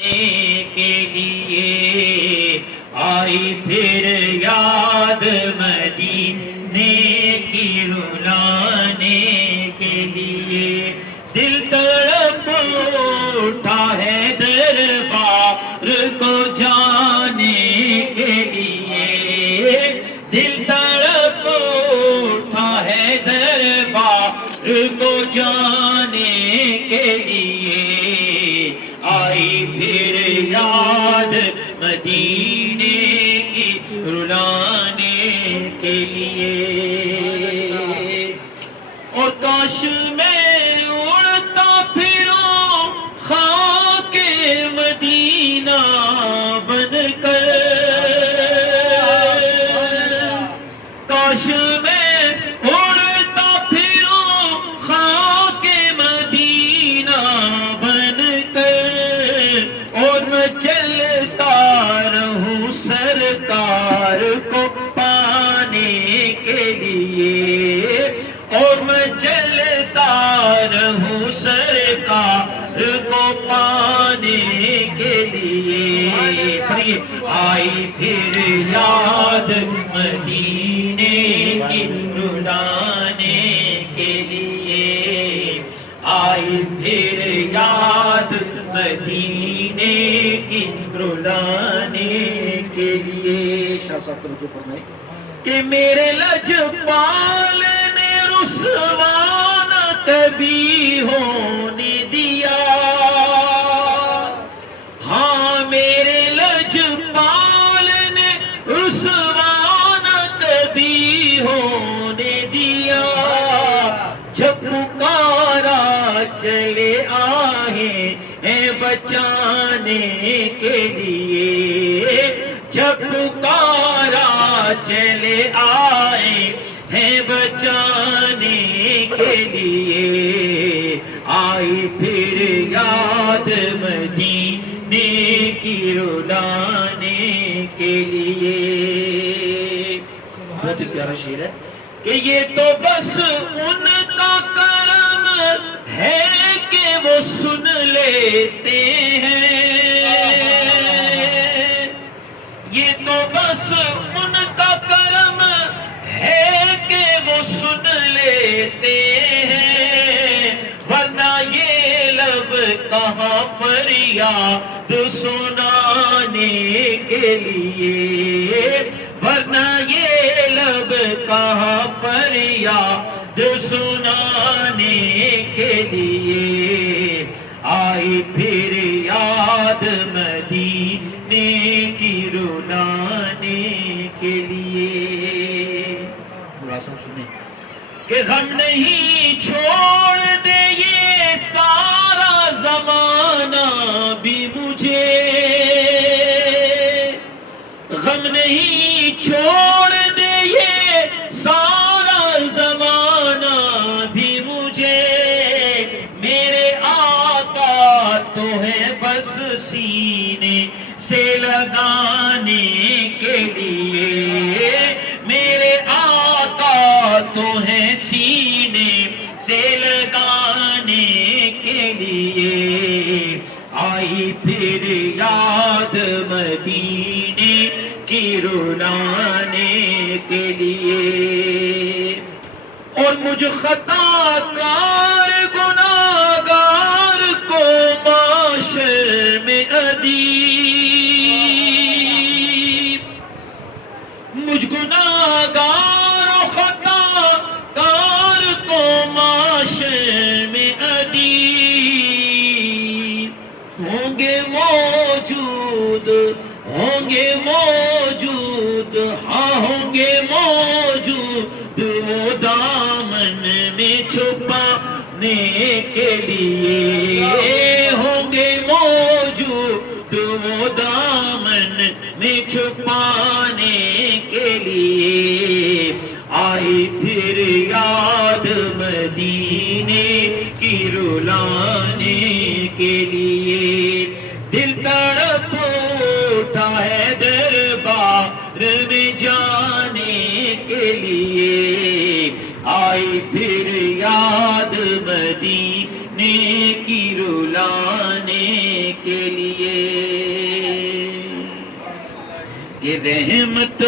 کے لیے آئی پھر یاد مدینے کی رلانے کے لیے دل تڑپ اٹھا ہے دربار کو جانے کے لیے دل تڑپ اٹھا ہے دربار کو جانے کے لیے آئی پھر یاد مدینے کی رلانے کے لیے اور کاش میں اڑتا پھروں خاک مدینہ بن کر کاش میں اڑتا پھروں خاک مدینہ بن کر اور میں چلتا رہوں سرکار کو پانے کے لیے اور میں چلتا رہوں سرکار کو پانے کے لیے آئی پھر یاد مدینے کی رلانے کے لیے آئی پھر یاد مدینے کی رلانے کے لیے شاہ صاحب کو فرمائے کہ میرے لجپال نے رسوا نہ کبھی ہونے دیا ہاں میرے لجپال نے رسوا نہ کبھی ہونے دیا جب پکارا چلے آئے ہیں بچانے کے لیے جب پکارا چلے آئے ہیں بچانے کے لیے آئی پھر یاد مدینے کی رلانے کے لیے بہت پیارا شعر ہے کہ یہ تو بس ان کا کرم ہے کہ وہ سن لیتے ہیں یہ تو بس ان کا کرم ہے کہ وہ سن لیتے ہیں ورنہ یہ لب کہاں فریاد سنانے کے لیے ورنہ یہ لب کہاں فریاد سنانے کے لیے آئی پھر یاد مدینے کی رلانے کے لیے کہ غم نہیں چھوڑ دے یہ سارا زمانہ بھی مجھے غم نہیں چھوڑ دے یہ سارا زمانہ بھی مجھے میرے آقا تو ہے بس سینے سے لگانے کے لیے میرے آقا تو ہے سینے سے لگانے کے لیے آئی پھر یاد مدینے کی رلانے کے لیے اور مجھ خطا کار گناہگار کو معاشر میں ادیب مجھ گناہگار و خطا کار کو معاشر میں ادیب ہوں گے موجود ہاں ہوں گے موجود وہ دامن میں چھپانے کے لیے ہوں گے موجود وہ دامن میں چھپانے کے لیے آئی پھر یاد مدینے کی رلانے کے لیے دل تڑپ اٹھا ہے دربار میں جانے کے لیے آئی پھر یاد مدینے کی رلانے کے لیے کہ رحمت